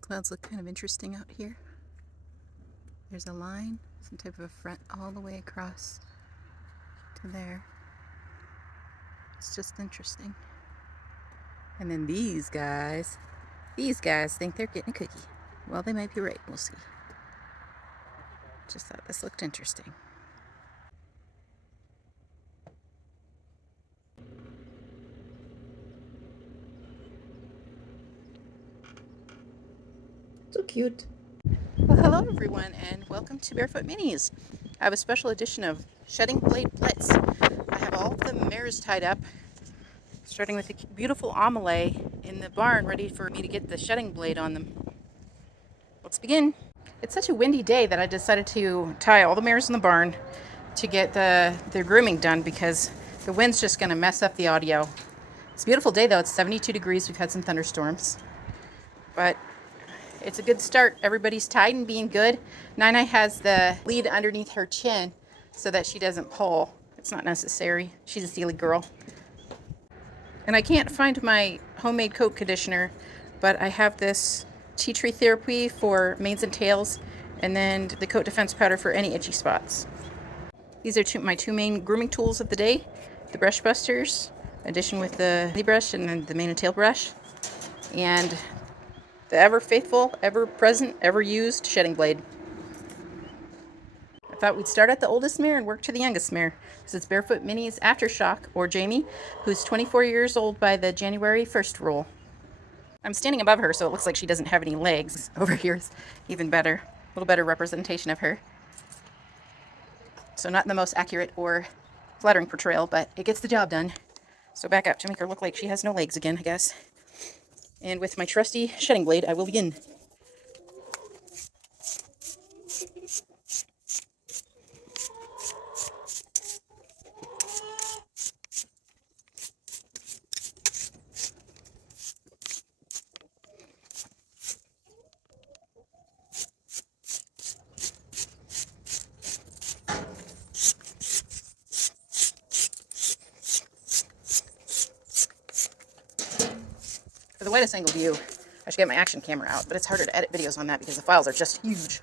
clouds look kind of interesting out here. There's a line, some type of a front all the way across to there. It's just interesting. And then these guys think they're getting a cookie. Well, they might be right. We'll see. Just thought this looked interesting. So cute. Well, hello everyone, and welcome to Barefoot Minis. I have a special edition of Shedding Blade Blitz. I have all the mares tied up, starting with a beautiful Amelie in the barn, ready for me to get the shedding blade on them. Let's begin. It's such a windy day that I decided to tie all the mares in the barn to get their grooming done because the wind's just going to mess up the audio. It's a beautiful day though. It's 72 degrees. We've had some thunderstorms, but it's a good start. Everybody's tied and being good. Nina has the lead underneath her chin so that she doesn't pull. It's not necessary. She's a silly girl. And I can't find my homemade coat conditioner, but I have this tea tree therapy for manes and tails, and then the coat defense powder for any itchy spots. These are my two main grooming tools of the day: the brush busters, addition with the knee brush and then the mane and tail brush, and the ever faithful, ever present, ever used shedding blade. I thought we'd start at the oldest mare and work to the youngest mare. This is Barefoot Minis Aftershock, or Jamie, who's 24 years old by the January 1st rule. I'm standing above her, so it looks like she doesn't have any legs. Over here is even better, a little better representation of her. So not the most accurate or flattering portrayal, but it gets the job done. So back up to make her look like she has no legs again, I guess. And with my trusty shedding blade, I will begin. For the widest angle view, I should get my action camera out, but it's harder to edit videos on that because the files are just huge.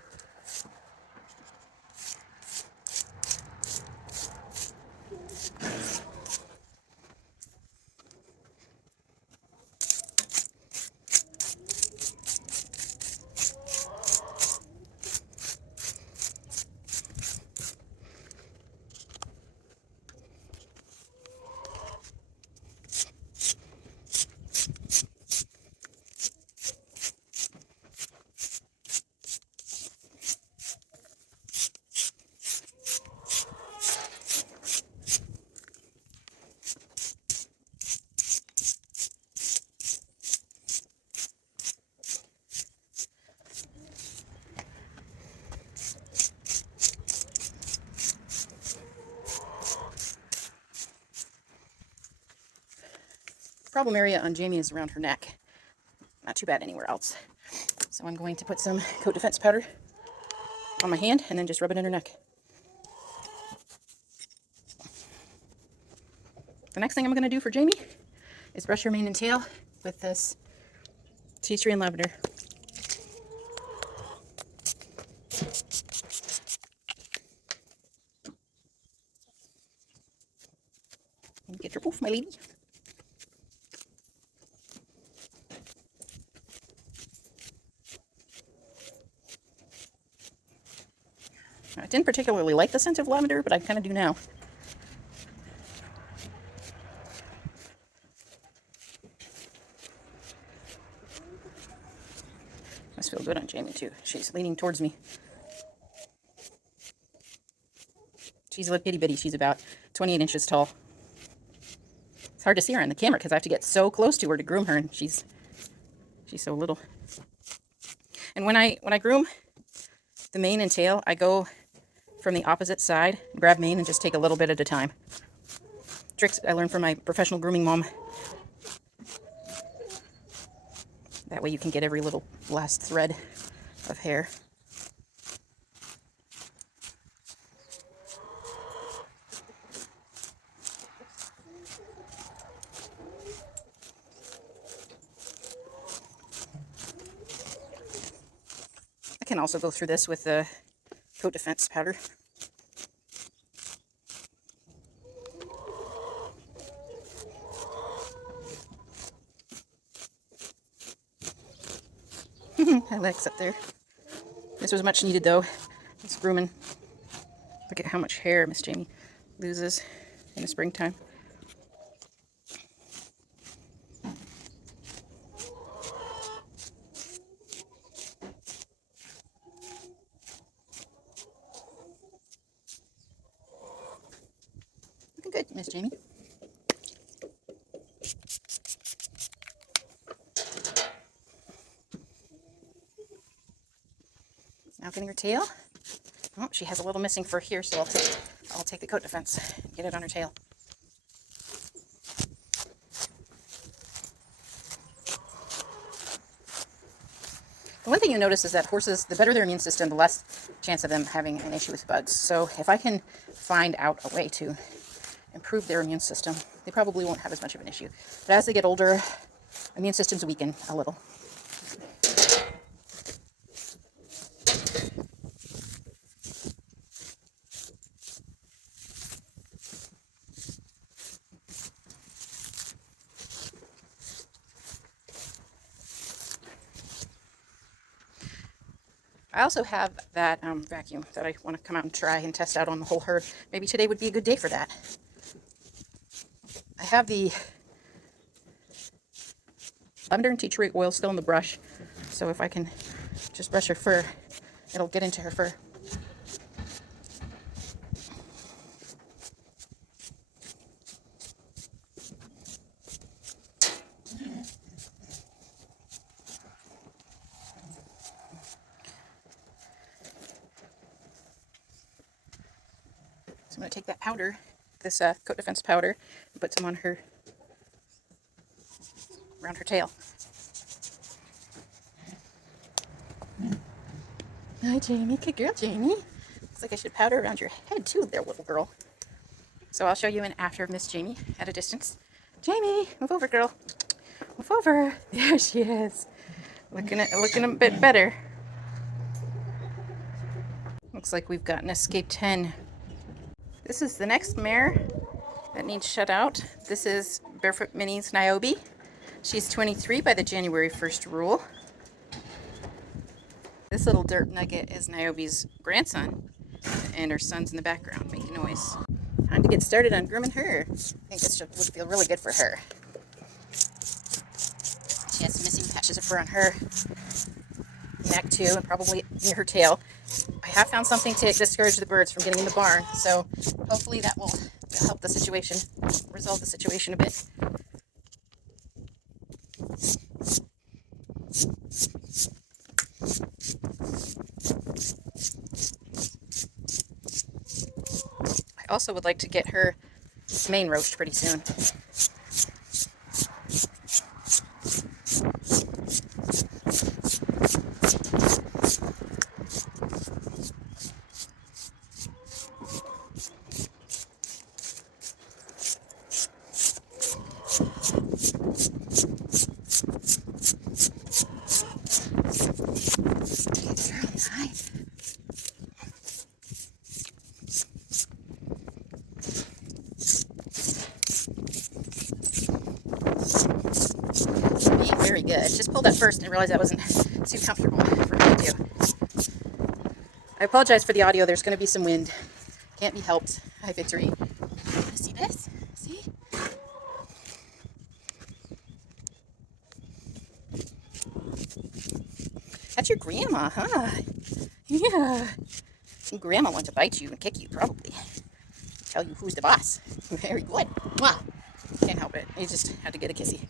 Problem area on Jamie is around her neck. Not too bad anywhere else. So I'm going to put some coat defense powder on my hand and then just rub it in her neck. The next thing I'm going to do for Jamie is brush her mane and tail with this tea tree and lavender. Get your poof, my lady. I didn't particularly like the scent of lavender, but I kind of do now. Must feel good on Jamie too. She's leaning towards me. She's a little bitty bitty. She's about 28 inches tall. It's hard to see her on the camera because I have to get so close to her to groom her, and she's so little. And when I groom the mane and tail, I go from the opposite side, grab mane, and just take a little bit at a time. Tricks I learned from my professional grooming mom. That way you can get every little last thread of hair. can also go through this with the coat defense powder. Alex up there. This was much needed though. It's grooming. Look at how much hair Miss Jamie loses in the springtime. Looking good, Miss Jamie. Now getting her tail. Oh, she has a little missing fur here, so I'll take the coat defense, get it on her tail. The one thing you notice is that horses, the better their immune system, the less chance of them having an issue with bugs. So if I can find out a way to improve their immune system, they probably won't have as much of an issue. But as they get older, immune systems weaken a little. I also have that vacuum that I want to come out and try and test out on the whole herd. Maybe today would be a good day for that. I have the lavender and tea tree oil still in the brush, so if I can just brush her fur, it'll get into her fur. I'm going to take that powder, this coat defense powder, and put some on her, around her tail. Hi, Jamie. Good girl, Jamie. Looks like I should powder around your head, too, there, little girl. So I'll show you an after of Miss Jamie at a distance. Jamie, move over, girl. Move over. There she is. Looking a bit better. Looks like we've got an escaped hen. This is the next mare that needs shut out. This is Barefoot Mini's Niobe. She's 23 by the January 1st rule. This little dirt nugget is Niobe's grandson, and her son's in the background making noise. Time to get started on grooming her. I think this would feel really good for her. She has some missing patches of fur on her neck too, and probably near her tail. I have found something to discourage the birds from getting in the barn, so hopefully that will help the situation, resolve the situation a bit. I also would like to get her mane roached pretty soon. Very good. Just pulled up first and realized that wasn't too comfortable for me to do. I apologize for the audio. There's going to be some wind. Can't be helped. Hi, Victory. See this? See? That's your grandma, huh? Yeah. Grandma wants to bite you and kick you, probably. Tell you who's the boss. Very good. Mwah. Can't help it. You just had to get a kissy.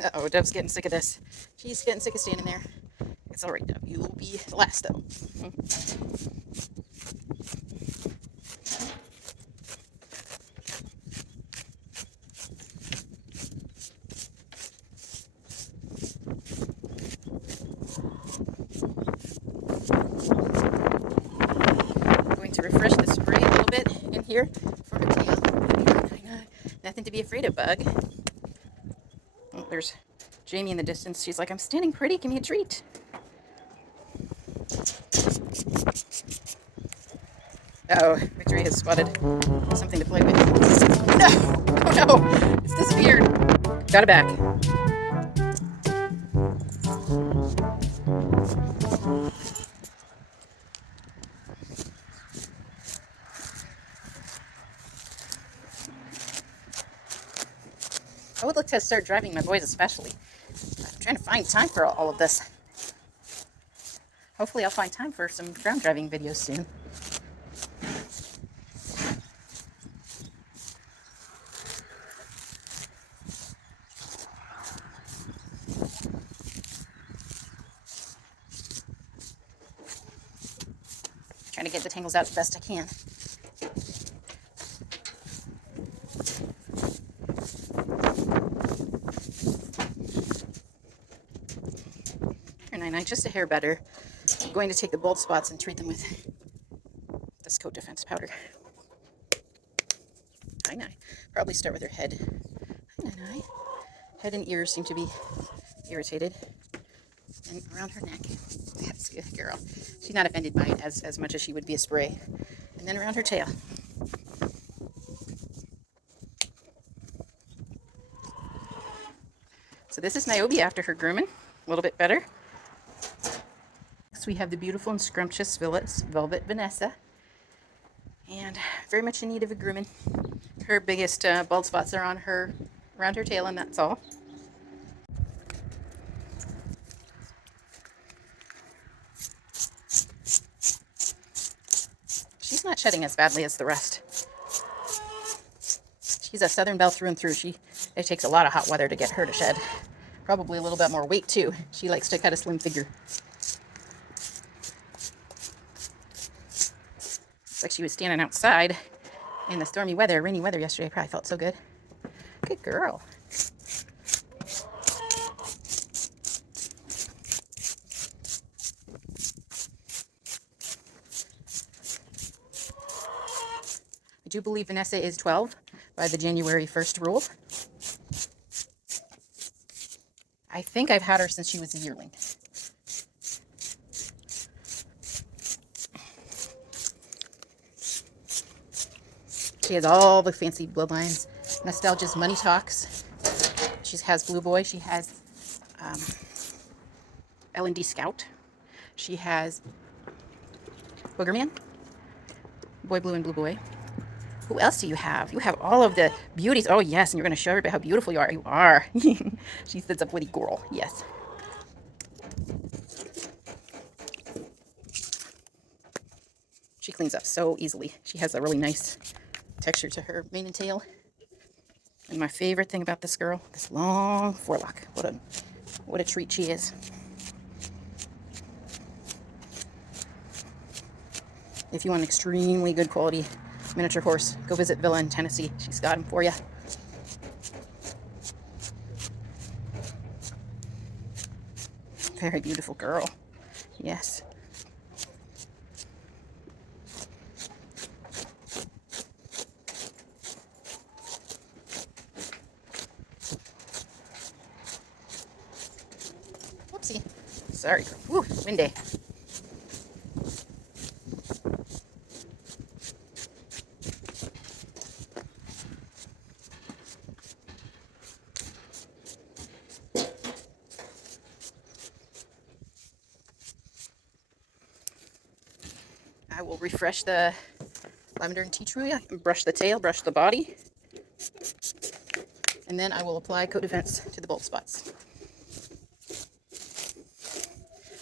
Uh-oh, Dov's getting sick of this. She's getting sick of standing there. It's all right, Dove. You'll be the last, though. I'm going to refresh the spring. here for her tail. Nothing to be afraid of, Bug. Oh, there's Jamie in the distance. She's like, I'm standing pretty. Give me a treat. Uh-oh, Victory has spotted something to play with. No! Oh no! It's disappeared. Got it back. I would like to start driving my boys especially. I'm trying to find time for all of this. Hopefully I'll find time for some ground driving videos soon. Trying to get the tangles out as best I can. Here, 99, just a hair better. I'm going to take the bold spots and treat them with this coat defense powder. Hi, Nine. Probably start with her head. Hi, Nine. Head and ears seem to be irritated. And around her neck. That's good, girl. She's not offended by it as much as she would be a spray. And then around her tail. So this is Niobe after her grooming. A little bit better. Next we have the beautiful and scrumptious Velvet Vanessa. And very much in need of a grooming. Her biggest bald spots are on her, around her tail, and that's all. She's not shedding as badly as the rest. She's a Southern Belle through and through. It takes a lot of hot weather to get her to shed. Probably a little bit more weight too. She likes to cut a slim figure. It's like she was standing outside in the stormy weather, rainy weather yesterday. Probably felt so good. Good girl. I do believe Vanessa is 12 by the January 1st rule. I think I've had her since she was a yearling. She has all the fancy bloodlines. Nostalgia's Money Talks. She has Blue Boy. She has L&D Scout. She has Boogerman. Boy Blue and Blue Boy. Who else do you have? You have all of the beauties. Oh, yes, and you're going to show her about how beautiful you are. You are. She sits up with a girl. Yes. She cleans up so easily. She has a really nice texture to her mane and tail. And my favorite thing about this girl, this long forelock. What a treat she is. If you want an extremely good quality miniature horse, go visit Villa in Tennessee. She's got him for you. Very beautiful girl. Yes. Whoopsie. Sorry. Woo, windy. I will refresh the lavender and tea tree, brush the tail, brush the body, and then I will apply coat defense to the bold spots.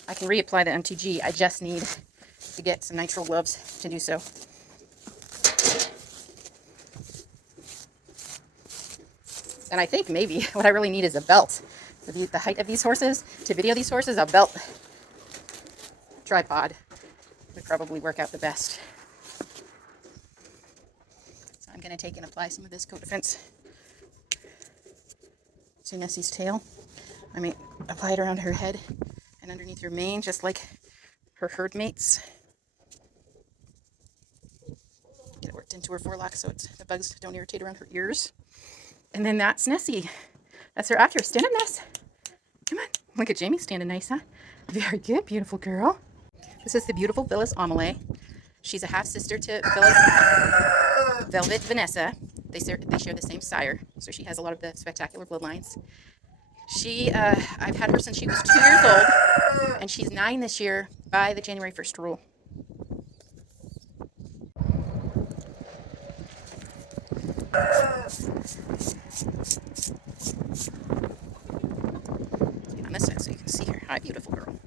I can reapply the MTG. I just need to get some nitrile gloves to do so. And I think maybe what I really need is a belt. For the height of these horses, to video these horses, a belt tripod would probably work out the best. So I'm going to take and apply some of this coat defense to Nessie's tail. I may apply it around her head and underneath her mane, just like her herd mates. Get it worked into her forelock so the bugs don't irritate around her ears. And then that's Nessie. That's her after. Stand up, Ness. Come on. Look at Jamie standing nice, huh? Very good, beautiful girl. This is the beautiful Phyllis Amelie. She's a half-sister to Phyllis Velvet Vanessa. They share the same sire, so she has a lot of the spectacular bloodlines. I've had her since she was 2 years old, and she's 9 this year by the January 1st rule. Get on this side so you can see her. Hi, beautiful girl.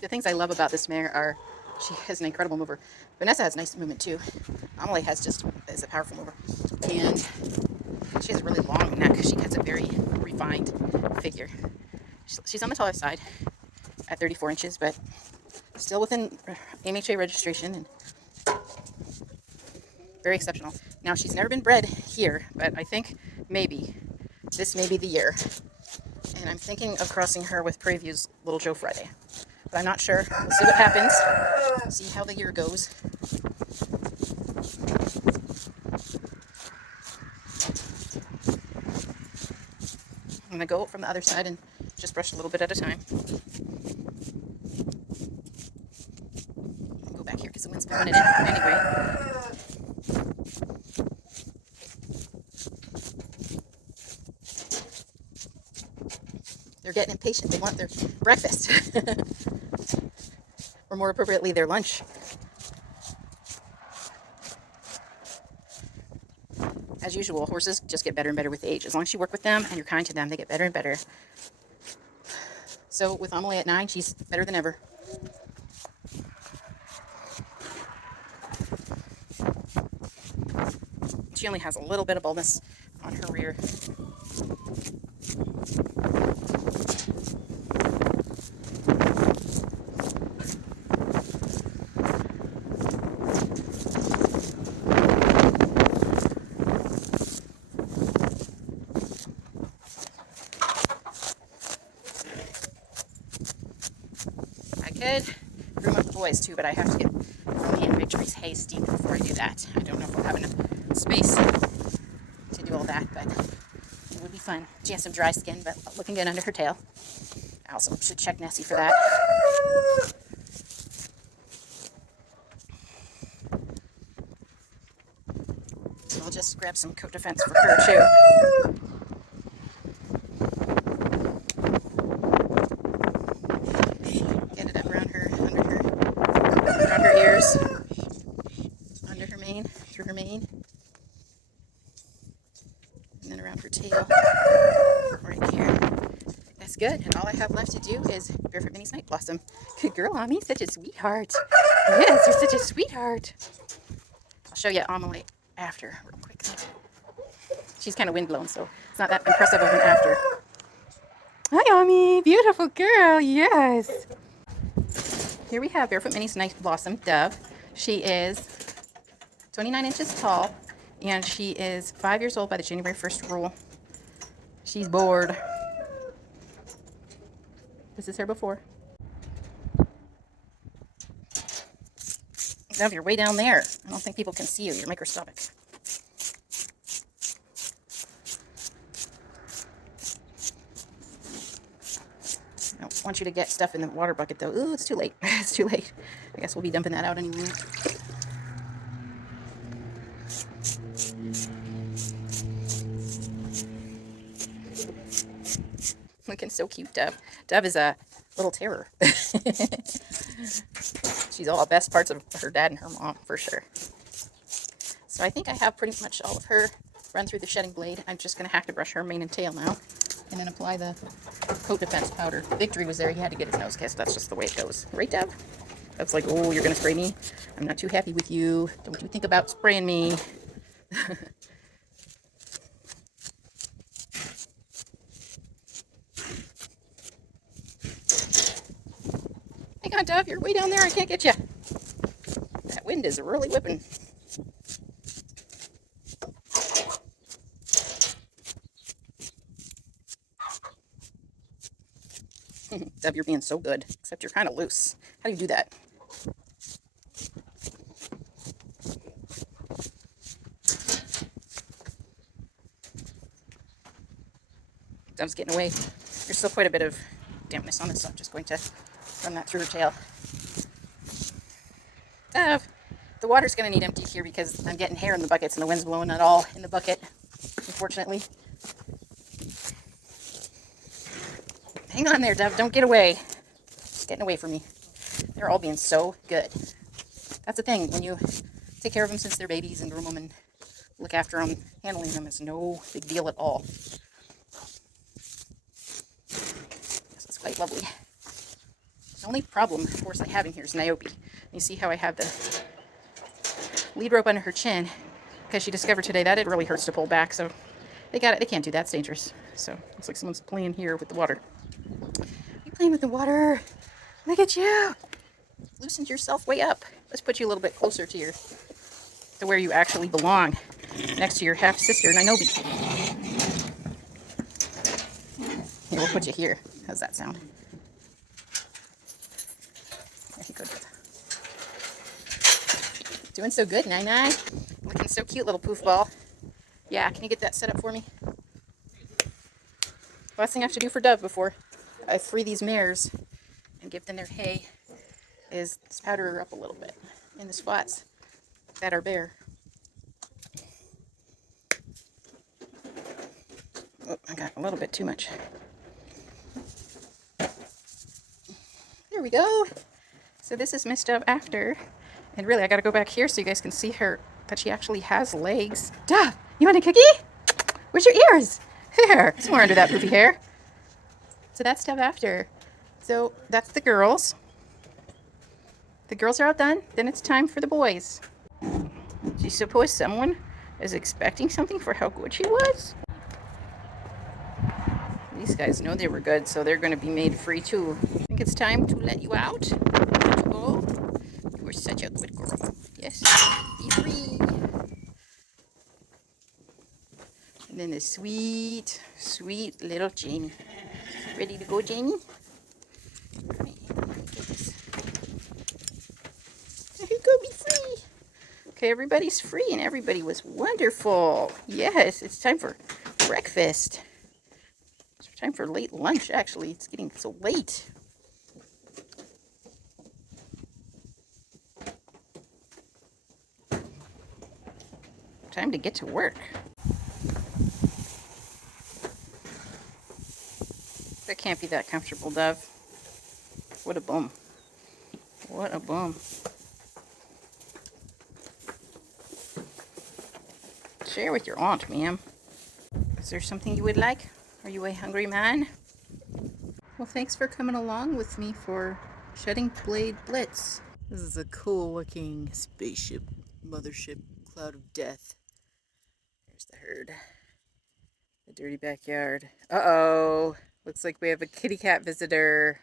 The things I love about this mare are she has an incredible mover. Vanessa has nice movement too. Amelie is a powerful mover. And she has a really long neck. She has a very refined figure. She's on the taller side at 34 inches, but still within MHA registration and very exceptional. Now, she's never been bred here, but I think this may be the year. And I'm thinking of crossing her with Prairie View's Little Joe Friday. But I'm not sure. We'll see what happens. See how the year goes. I'm going to go from the other side and just brush a little bit at a time. Go back here because the wind's blowing it in anyway. They're getting impatient. They want their breakfast. Or more appropriately, their lunch. As usual, horses just get better and better with age. As long as you work with them and you're kind to them, they get better and better. So with Amelie at 9, she's better than ever. She only has a little bit of baldness on her rear. I could groom up the boys too, but I have to get Romy and Victory's hay steeped before I do that. I don't know if we'll have enough space to do all that, but it would be fun. She has some dry skin, but looking good under her tail. I also should check Nessie for that. So I'll just grab some coat defense for her too. Get it up around her, around her ears, under her mane, through her mane, and then around her tail, right here. That's good. And all I have left to do is Barefoot Minnie's Night Blossom. Good girl, Ami, such a sweetheart. Yes, you're such a sweetheart. I'll show you Amelie after real quick. She's kind of windblown, so it's not that impressive of an after. Hi, Ami. Beautiful girl. Yes. Here we have Barefoot Minnie's Night Blossom Dove. She is 29 inches tall, and she is 5 years old by the January 1st rule. She's bored. This is her before. Dove, you're way down there. I don't think people can see you. You're microscopic. I don't want you to get stuff in the water bucket, though. Ooh, it's too late. It's too late. I guess we'll be dumping that out in a minute. Looking so cute, Dove. Dove is a little terror. She's all the best parts of her dad and her mom, for sure. So I think I have pretty much all of her run through the shedding blade. I'm just going to have to brush her mane and tail now. And then apply the coat defense powder. Victory was there. He had to get his nose kissed. That's just the way it goes. Right, Deb? That's like, oh, you're going to spray me? I'm not too happy with you. Don't you think about spraying me. Hang on, Dove. You're way down there. I can't get you. That wind is really whipping. Dove, you're being so good. Except you're kind of loose. How do you do that? Dove's getting away. There's still quite a bit of dampness on this, so I'm just going to run that through her tail. Dove, the water's going to need emptied here because I'm getting hair in the buckets and the wind's blowing it all in the bucket, unfortunately. Hang on there, Dove. Don't get away. It's getting away from me. They're all being so good. That's the thing. When you take care of them since they're babies and groom them and look after them, handling them is no big deal at all. This is quite lovely. The only problem, of course, I have in here is Niobe. You see how I have the lead rope under her chin because she discovered today that it really hurts to pull back. So they got it. They can't do that. It's dangerous. So looks like someone's playing here with the water. You're playing with the water. Look at you. Loosened yourself way up. Let's put you a little bit closer to where you actually belong, next to your half sister Niobe. Here, we'll put you here. How's that sound? Very good. Doing so good, Nai. Looking so cute, little poof ball. Yeah, can you get that set up for me? Last thing I have to do for Dove before I free these mares and give them their hay is powder her up a little bit in the spots that are bare. Oh, I got a little bit too much. There we go. So this is Miss Dove after. And really, I got to go back here so you guys can see her, that she actually has legs. Dove, you want a cookie? Where's your ears? There, somewhere under that poofy hair. So that's Dove after. So that's the girls. The girls are all done. Then it's time for the boys. Do you suppose someone is expecting something for how good she was? These guys know they were good, so they're going to be made free too. I think it's time to let you out. To go. You were such a good girl. Yes. Be free. And then the sweet, sweet little Jamie. Ready to go, Jamie? All right. There you go. Be free. Okay, everybody's free and everybody was wonderful. Yes, it's time for breakfast. It's time for late lunch, actually. It's getting so late. Time to get to work. That can't be that comfortable, Dove. What a bum. What a bum. Share with your aunt, ma'am. Is there something you would like? Are you a hungry man? Well, thanks for coming along with me for Shedding Blade Blitz. This is a cool looking spaceship, mothership, cloud of death. There's the herd. The dirty backyard. Uh-oh. Looks like we have a kitty cat visitor.